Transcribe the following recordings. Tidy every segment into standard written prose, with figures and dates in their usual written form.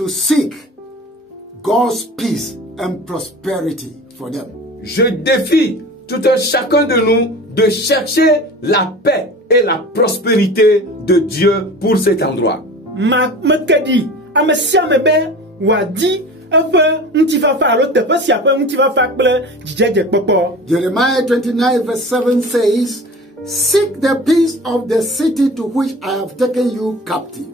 to seek God's peace and prosperity for them. Je défie tout un chacun de nous de chercher la paix et la prospérité de Dieu pour cet endroit. Jeremiah 29 verse 7 says, "Seek the peace of the city to which I have taken you captive,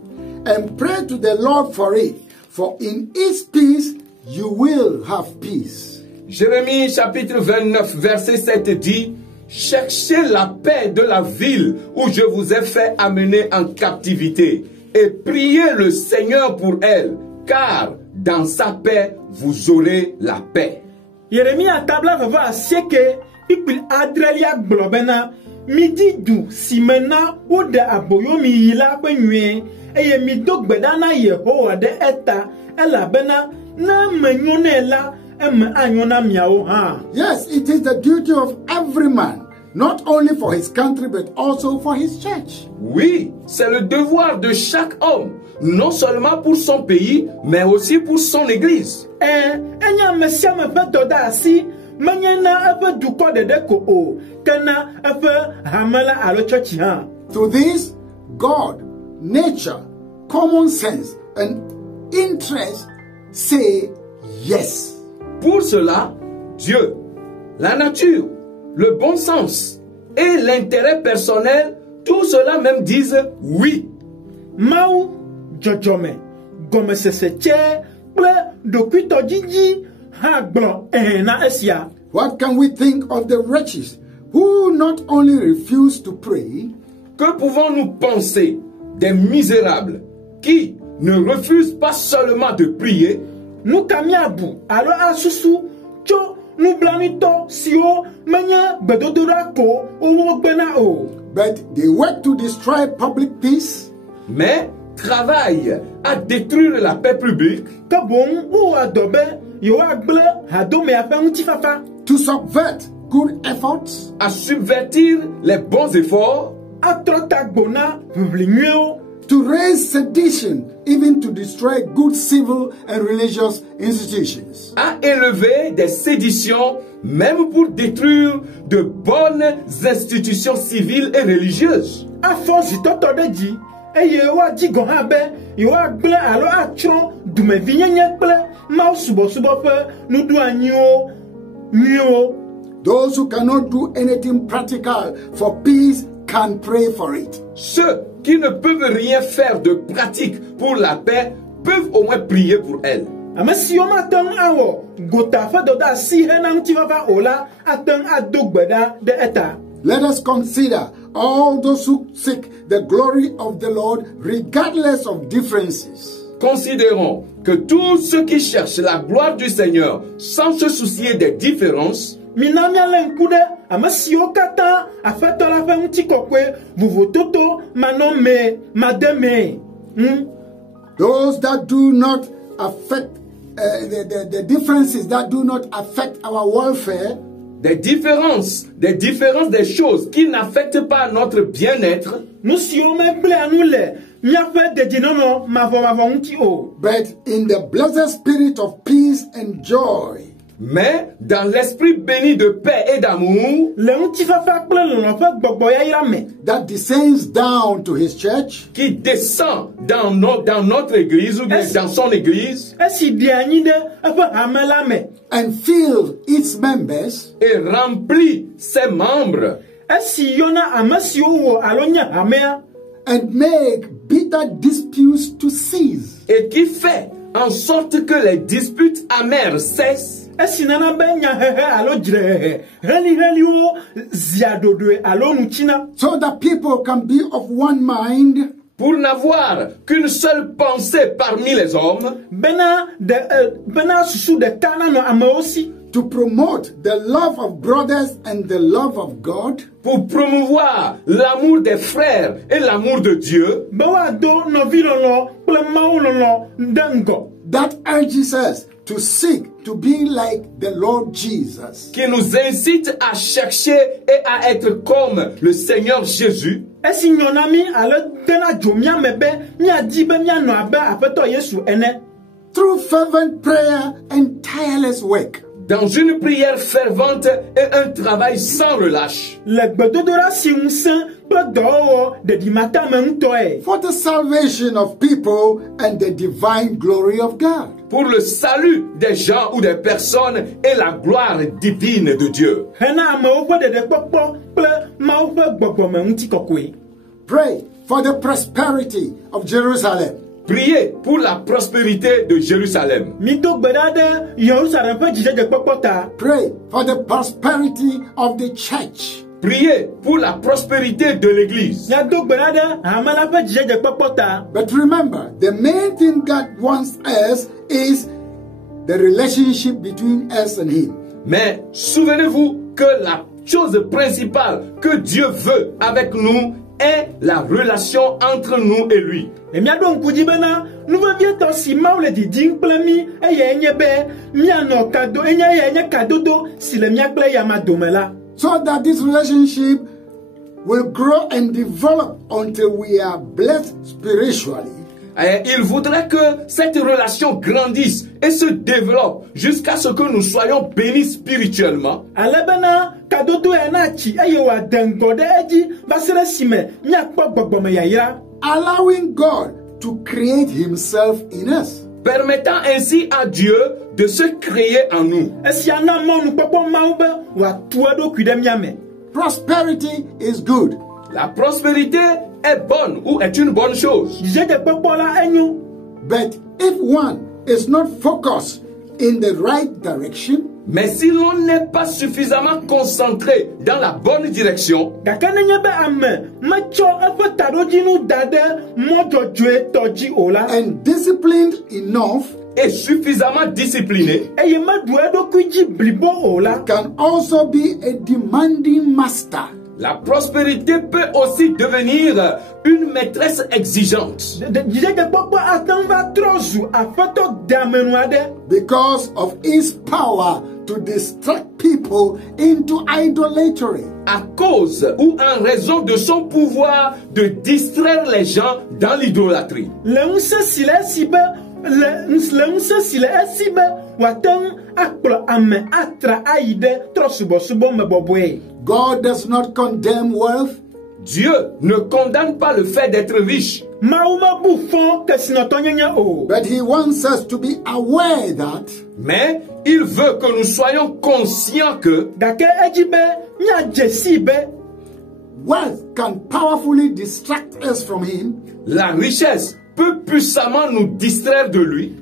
and pray to the Lord for it, for in its peace you will have peace." Jérémie chapitre 29 verset 7 dit, cherchez la paix de la ville où je vous ai fait amener en captivité et priez le Seigneur pour elle, car dans sa paix vous aurez la paix. Jérémie a tabla va sieke ipil adrelia globena midi du simena ou de aboyo mi yila penwe eye mi dogbedana Yehowa de eta ela bena na menyonela. Yes, it is the duty of every man, not only for his country, but also for his church. Oui, c'est le devoir de chaque homme, non seulement pour son pays, mais aussi pour son église. To this, God, nature, common sense, and interest say yes. Pour cela, Dieu, la nature, le bon sens et l'intérêt personnel, tout cela même disent oui. Mau jojome gome seseche ple dokuito jiji ha glo na esia. What can we think of the wretches who not only refuse to pray? Que pouvons-nous penser des misérables qui ne refusent pas seulement de prier? Nous kamiabu alo asusu cho nous blanito sio manya bedodora ko owo gbena o. But they work to destroy public peace. Mais travaillent à détruire la paix publique. Kabon ou adobe yo agble hadome afa ntifafa. To subvert good efforts. À subvertir les bons efforts. Atrotagbona vvlinyo. To raise sedition, even to destroy good civil and religious institutions. À élever des séditions, même pour détruire de bonnes institutions civiles et religieuses. À force de totodeji, eye wa digon habe, yo agble alo atron dume vinyenye ple, ma subo fe, nous douanyo, nyo. Those who cannot do anything practical for peace can pray for it. Ceux qui ne peuvent rien faire de pratique pour la paix peuvent au moins prier pour elle. Let us consider all those who seek the glory of the Lord regardless of differences. Considérons que tous ceux qui cherchent la gloire du Seigneur sans se soucier des différences, those that do not affect the differences that do not affect our welfare, des différences des choses qui n'affectent pas notre bien-être, but in the blessed spirit of peace and joy. Mais dans l'esprit béni de paix et d'amour, that descends down to his church, qui descend dans notre église ou bien dans son église, and fill its members, et remplit ses membres, and make bitter disputes to cease, et qui fait en sorte que les disputes amères cessent, so that people can be of one mind, pour n'avoir qu'une seule pensée parmi les hommes, to promote the love of brothers and the love of God, pour promouvoir l'amour des frères et l'amour de Dieu, that urges us to seek to be like the Lord Jesus, qui nous incite à chercher et à être comme le Seigneur Jésus. through fervent prayer and tireless work. Dans une prière fervente et un travail sans relâche. For the salvation of people and the divine glory of God. Pour le salut des gens ou des personnes et la gloire divine de Dieu. Pray for the prosperity of Jerusalem. Priez pour la prospérité de Jérusalem. Pray for the prosperity of the church. Priez pour la prospérité de l'Église. But remember, the main thing God wants us is the relationship between us and Him. Mais souvenez-vous que la chose principale que Dieu veut avec nous est la relation entre nous et lui. So that this relationship will grow and develop until we are blessed spiritually. Et il voudrait que cette relation grandisse et se développe jusqu'à ce que nous soyons bénis spirituellement. Allowing God to create Himself in us. Permettant ainsi à Dieu de se créer en nous. Prosperity is good. La prospérité est bonne ou est une bonne chose. But if one is not focused in the right direction, mais si l'on n'est pas suffisamment concentré dans la bonne direction, and disciplined enough, et suffisamment discipliné, can also be a demanding master. La prospérité peut aussi devenir une maîtresse exigeante. Because of its power to distract people into idolatry. À cause ou en raison de son pouvoir de distraire les gens dans l'idolâtrie. God does not condemn wealth. Dieu ne condamne pas le fait d'être riche. But He wants us to be aware that mais il veut que nous soyons conscients que wealth can powerfully distract us from Him. La richesse peut puissamment nous distraire de lui.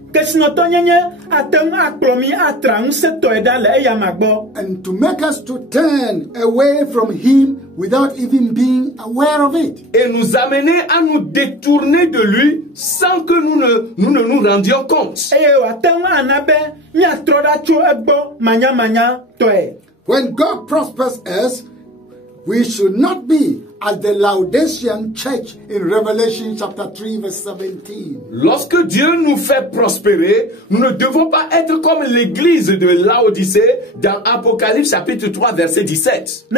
And to make us to turn away from Him without even being aware of it. Et nous amener à nous détourner de lui sans que nous ne nous rendions compte. When God prospers us, we should not be as the Laodicean church in Revelation chapter 3 verse 17. Lorsque Dieu nous fait prospérer, nous ne devons pas être comme l'église de Laodicée dans Apocalypse chapitre 3 verset 17.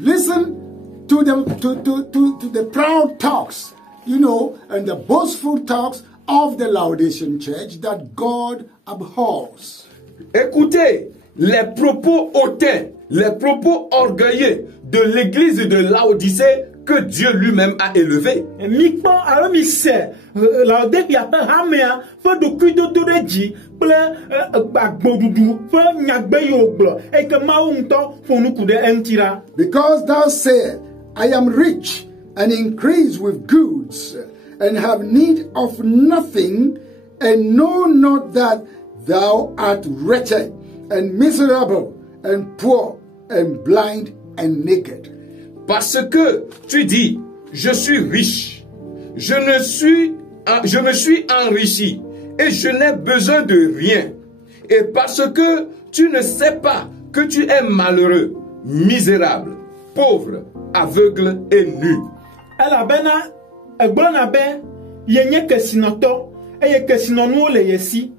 Listen to the proud talks, you know, and the boastful talks of the Laodicean church that God abhors. Écoutez les propos hautains, les propos orgueilleux de l'église de Laodicée que Dieu lui-même a élevé. Because thou said, I am rich and increase with goods, and have need of nothing, and know not that thou art wretched, and miserable, and poor, and blind, and naked. Parce que tu dis, je suis riche, je me suis enrichi, et je n'ai besoin de rien. Et parce que tu ne sais pas que tu es malheureux, misérable, pauvre, aveugle et nu. Yenye kesinoto eye kesinonu le yesi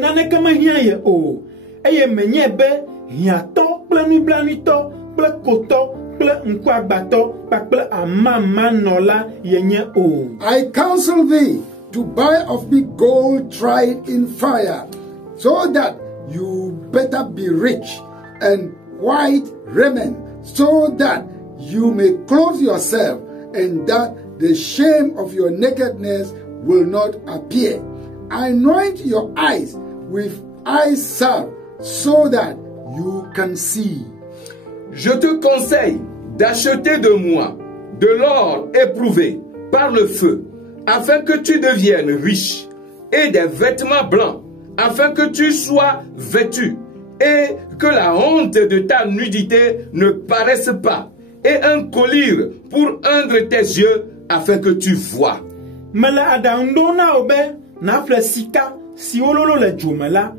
nane kama hiya ye o eye menye be hiato planito kple kotɔ kple ŋkuagbatɔ kpakple amamanɔla yenye o. I counsel thee to buy of me gold tried in fire, so that you better be rich, and white raiment, so that you may clothe yourself, and that the shame of your nakedness will not appear. Anoint your eyes with eye salve, so that you can see. Je te conseille d'acheter de moi de l'or éprouvé par le feu, afin que tu deviennes riche, et des vêtements blancs, afin que tu sois vêtu, et que la honte de ta nudité ne paraisse pas, et un collier pour ungre tes yeux, afin que tu vois. Mele adandona obe na fle sika si ololo le djomela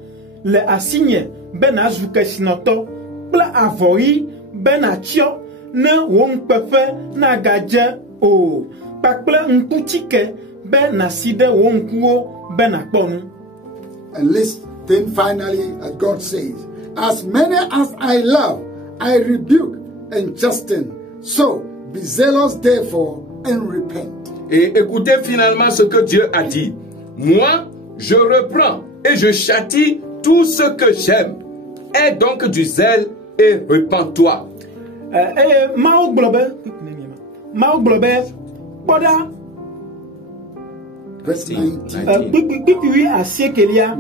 le asinye be na zuke sinoto kple avori be na tio ne won pefe na gadje o kpakple nkutike be na side won kuo be na kponu. And listen finally, as God says, as many as I love, I rebuke and chasten. So be zealous therefore and repent. Et écoutez finalement ce que Dieu a dit. Moi, je reprends et je châtie tout ce que j'aime. Aie donc du zèle et repens-toi. Mao globe, poda. Verse 19. Bibi asiekelia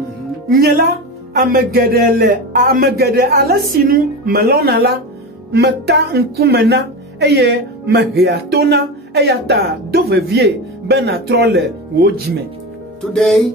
nyela amegede ala sinu melona la meka nkumena eye mehiatona eyata dovevie bena trole wojime. Today,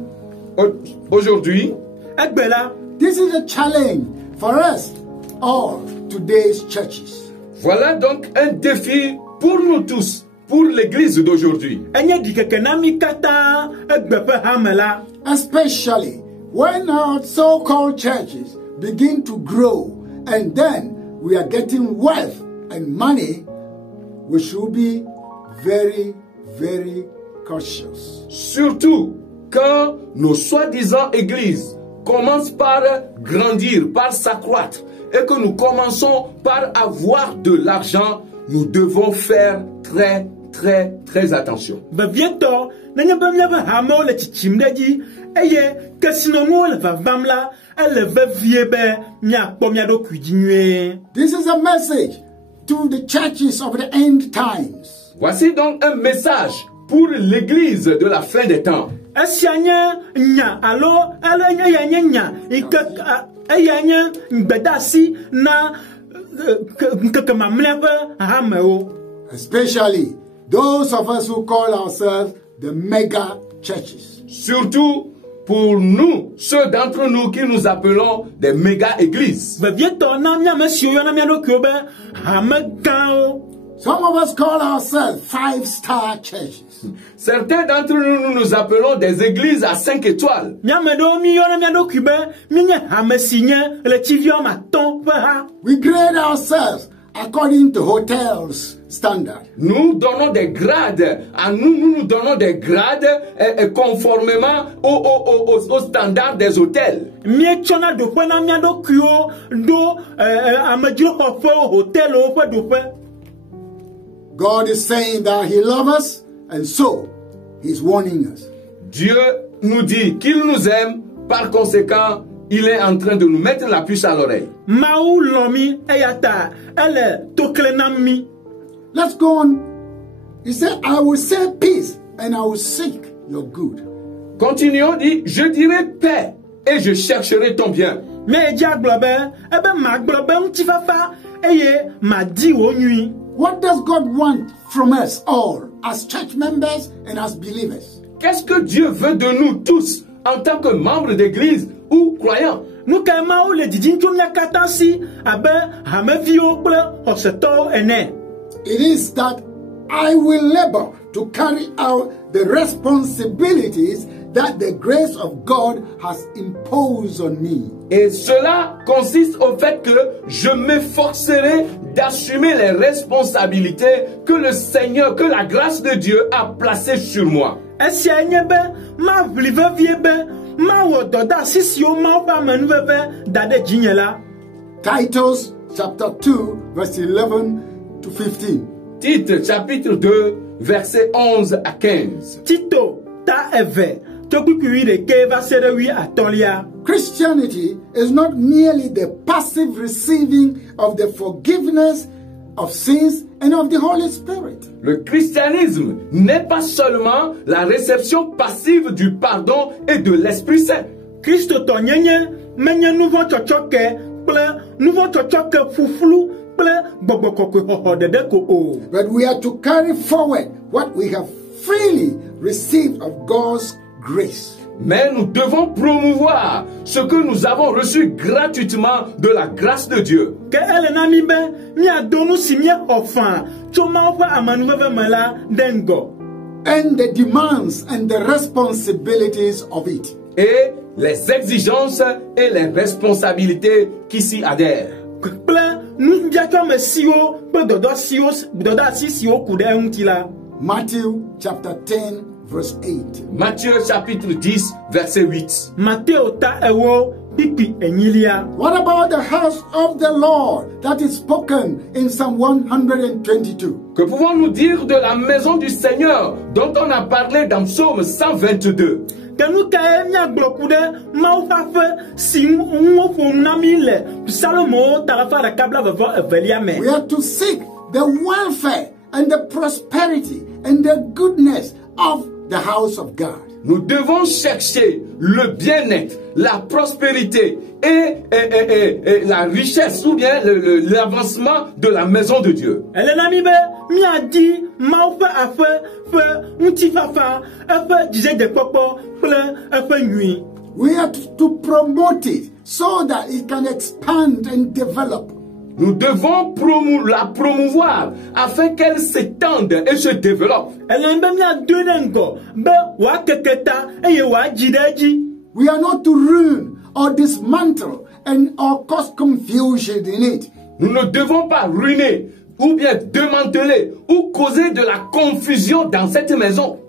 aujourd'hui, egbela this is a challenge for us all, today's churches. Voilà donc un défi pour nous tous, pour l'église d'aujourd'hui. enye dikekenami kata egbefe hamela. Especially when our so-called churches begin to grow and then we are getting wealth and money, we should be very, very cautious. Surtout quand nos soi-disant églises commencent par grandir, par s'accroître, et que nous commençons par avoir de l'argent, nous devons faire très, très, très attention. Bevieto nanye bemyebe hamo le chichimdeji eye kesinomo le vavamla ele veviebe miakpo miado kujinwe. This is a message to the churches of the end times. Voici donc un message pour l'église de la fin des temps. Esianye nya alo ele nye nya ike eyanye bedasi na nkekemamlebe hameo. Especially those of us who call ourselves the mega churches. Surtout pour nous, ceux d'entre nous qui nous appelons des méga-églises. Bevieto na miamesio yo na miado kyobe hamegao. Some of us call ourselves 5-star churches. Certains d'entre nous, nous appelons des églises à 5 étoiles. We grade ourselves according to hotels standard. Nous donnons des grades. À nous donnons des grades conformément aux standards des hôtels. God is saying that He loves us, and so He's warning us. Dieu nous dit qu'il nous aime, par conséquent, il est en train de nous mettre la puce à l'oreille. Let's go on. He said, I will say peace, and I will seek your good. Continuons, dit, je dirai paix, et je chercherai ton bien. What does God want from us all, as church members and as believers? Qu'est-ce que Dieu veut de nous tous, en tant que membres d'église ou croyants? It is that I will labor to carry out the responsibilities that the grace of God has imposed on me. Et cela consiste au fait que je m'efforcerai d'assumer les responsabilités que le Seigneur, que la grâce de Dieu a placées sur moi. Titus chapter 2, verse 11 to 15. Tite chapitre 2, versets 11 à 15. Tito ta eve tokukui de keva serewi atolia. Christianity is not merely the passive receiving of the forgiveness of sins and of the Holy Spirit. Le christianisme n'est pas seulement la réception passive du pardon et de l'Esprit Saint. Christo to nyenye menye nouveau chochoke ple nouveau chochoke fufulu ple bobokoko hoho dede ko o. But we are to carry forward what we have freely received of God's grace. Mais nous devons promouvoir ce que nous avons reçu gratuitement de la grâce de Dieu. Que ele na mi be mi adonu si mi ofan choma ofa amanuve mala dengo. And the demands and the responsibilities of it. Et les exigences et les responsabilités qui s'y adhèrent. Ple nous biato me sio pe dodo sio kude untila. Matthew chapter 10 verse 8. Matthieu chapitre 10 verset 8. Matteo ta ewo pipi enyilia. What about the house of the Lord that is spoken in Psalm 122? Que pouvons-nous dire de la maison du Seigneur dont on a parlé dans Psaume 122? Que nous kaemia blokude maufafe sim unwofo namile Salomo tarafa da kabla vavo evelia me. We are to seek the welfare and the prosperity and the goodness of the house of God. Nous devons chercher le bien-être, la prospérité et la richesse ou bien l'avancement de la maison de Dieu. Elena mibe mi a dit maufe afe fe untifafa afe dije de popo ple afe nui. We are to promote it so that it can expand and develop. Nous devons la promouvoir afin qu'elle s'étende et se développe. We are not to ruin or dismantle or cause confusion in it. Nous ne devons pas ruiner ou bien démanteler ou causer de la confusion dans cette maison.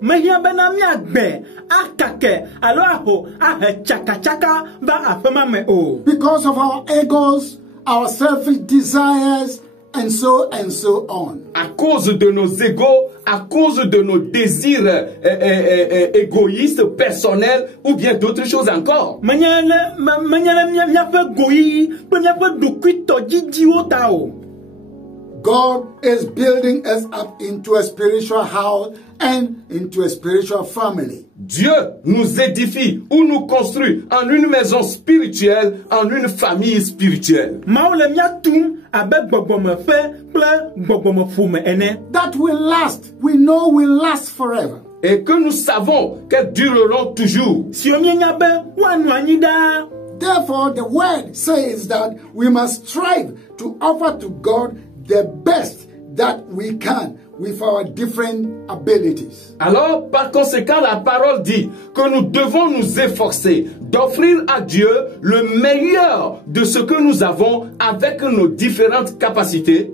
Because of our egos, our selfish desires, and so on. À cause de nos égos, à cause de nos désirs égoïstes, personnels, ou bien d'autres choses encore. God is building us up into a spiritual house and into a spiritual family. Dieu nous édifie ou nous construit en une maison spirituelle, en une famille spirituelle. That will last, we know will last forever. Et que nous savons qu'elles dureront toujours. Therefore, the word says that we must strive to offer to God the best that we can with our different abilities. Alors, par conséquent, la parole dit que nous devons nous efforcer d'offrir à Dieu le meilleur de ce que nous avons avec nos différentes capacités.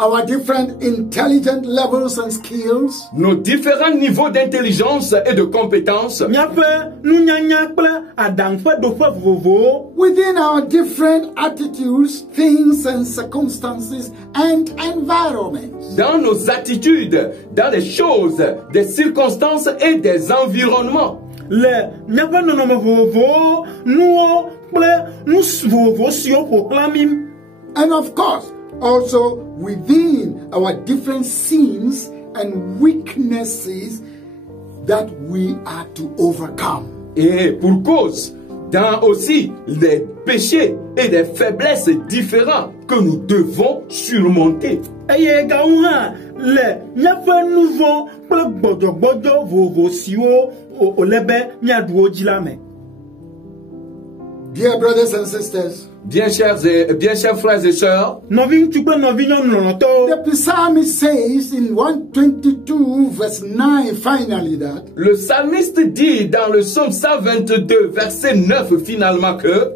Our different intelligent levels and skills. Nos différents niveaux d'intelligence et de compétences. Within our different attitudes, things and circumstances and environments. Dans nos attitudes, dans les choses, des circonstances et des environnements. And of course, also within our different sins and weaknesses that we are to overcome. Et pour cause, dans aussi les péchés et des faiblesses différents que nous devons surmonter. Dear brothers and sisters, Bien chers frères et sœurs, the psalmist says in 122 verse 9 finally that le psalmiste dit dans le psaume 122 verset 9 finalement que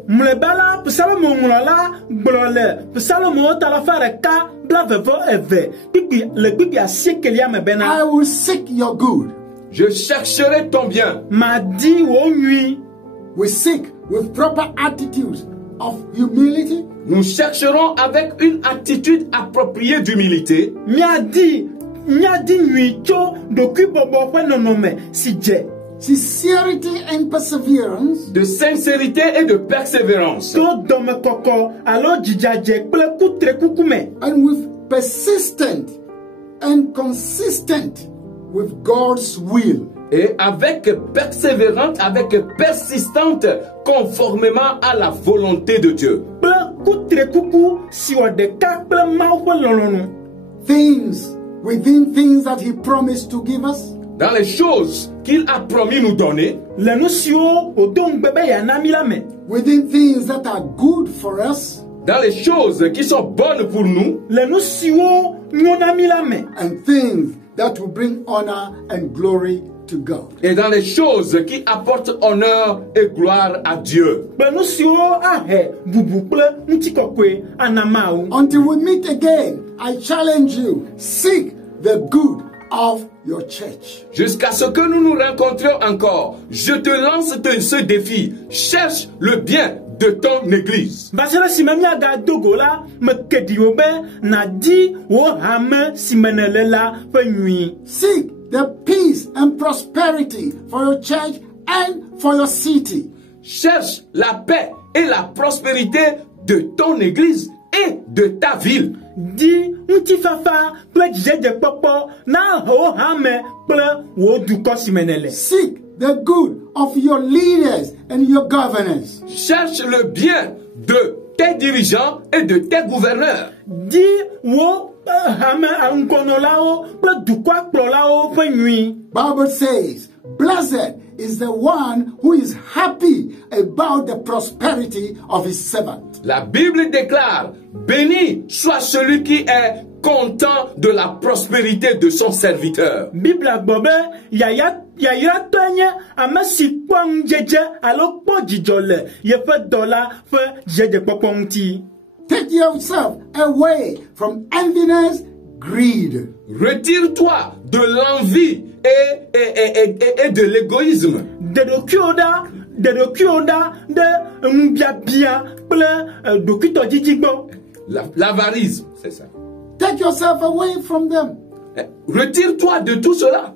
I will seek your good. je chercherai ton bien. We seek with proper attitudes of humility. Nous chercherons avec une attitude appropriée d'humilité. Sincerity and perseverance. De sincérité et de persévérance. And with persistent and consistent with God's will. Et avec persévérante, avec persistante, conformément à la volonté de Dieu. Things within things that He promised to give us. Dans les choses qu'il a promis nous donner. Within things that are good for us. Dans les choses qui sont bonnes pour nous. And things that will bring honor and glory to God. Et dans les choses qui apportent honneur et gloire à Dieu. Until we meet again, I challenge you, seek the good of your church. Jusqu'à ce que nous nous rencontrions encore, je te lance ce défi. Cherche le bien de ton église. Seek the peace and prosperity for your church and for your city. Cherche la paix et la prospérité de ton église et de ta ville. Seek the good of your leaders and your governors. Cherche le bien de tes dirigeants et de tes gouverneurs. Bible says, blessed is the one who is happy about the prosperity of his servant. La Bible déclare, béni soit celui qui est content de la prospérité de son serviteur. Take yourself away from enviness, greed. Retire-toi de l'envie et de l'égoïsme. L'avarisme, c'est ça. Take yourself away from them. Retire-toi de tout cela.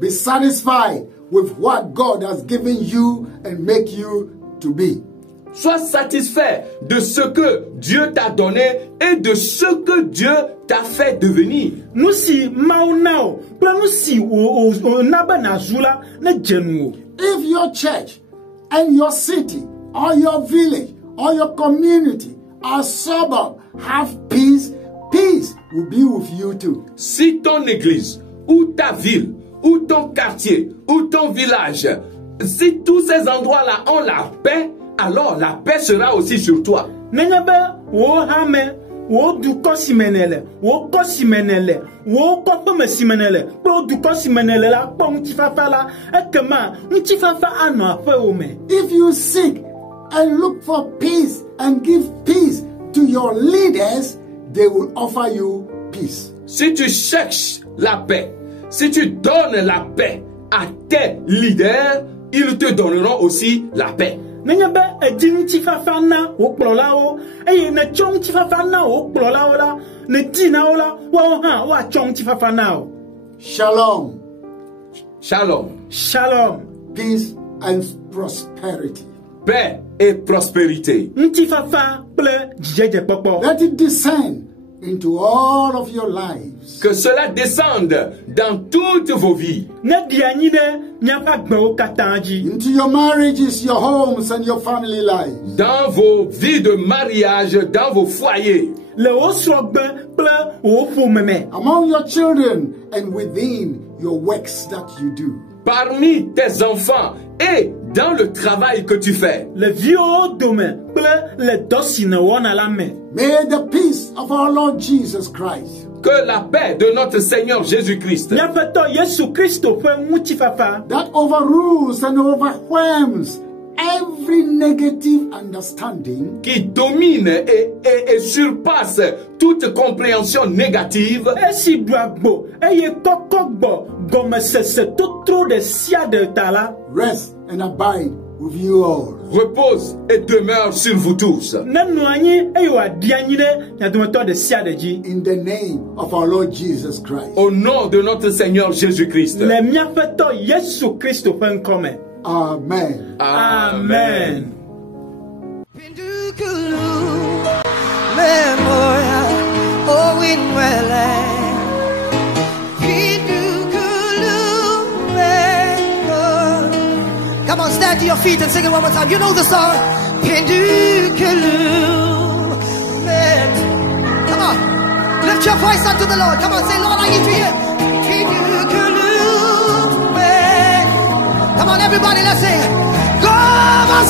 Be satisfied with what God has given you and make you to be. Sois satisfait de ce que Dieu t'a donné et de ce que Dieu t'a fait devenir. If your church and your city or your village or your community or suburb have peace, peace will be with you too. Si ton église ou ta ville ou ton quartier ou ton village, si tous ces endroits-là ont la paix, alors la paix sera aussi sur toi. If you seek and look for peace and give peace to your leaders, they will offer you peace. Si tu cherches la paix, si tu donnes la paix à tes leaders, ils te donneront aussi la paix. Shalom. Shalom. Shalom. Peace and prosperity. Paix et prospérité. Let it descend into all of your lives. Que cela descende dans toutes vos vies. Into your marriages, your homes and your family lives. Dans vos vies de mariage, dans vos foyers. Among your children and within your works that you do. Parmi tes enfants et dans le travail que tu fais. Le vieux domaine, le dossier à la main. May the peace of our Lord Jesus Christ, Que la paix de notre Seigneur Jésus-Christ, that that overrules and overwhelms every negative understanding, qui domine et surpasse toute compréhension négative, rest and abide with you all. repose et demeure sur vous tous. In the name of our Lord Jesus Christ. Au nom de notre Seigneur Jésus-Christ. Amen. Amen. Come on, stand to your feet and sing it one more time. You know the song. Come on, lift your voice unto the Lord. Come on, say, Lord, I need to hear. Come on, everybody, let's sing. Come on,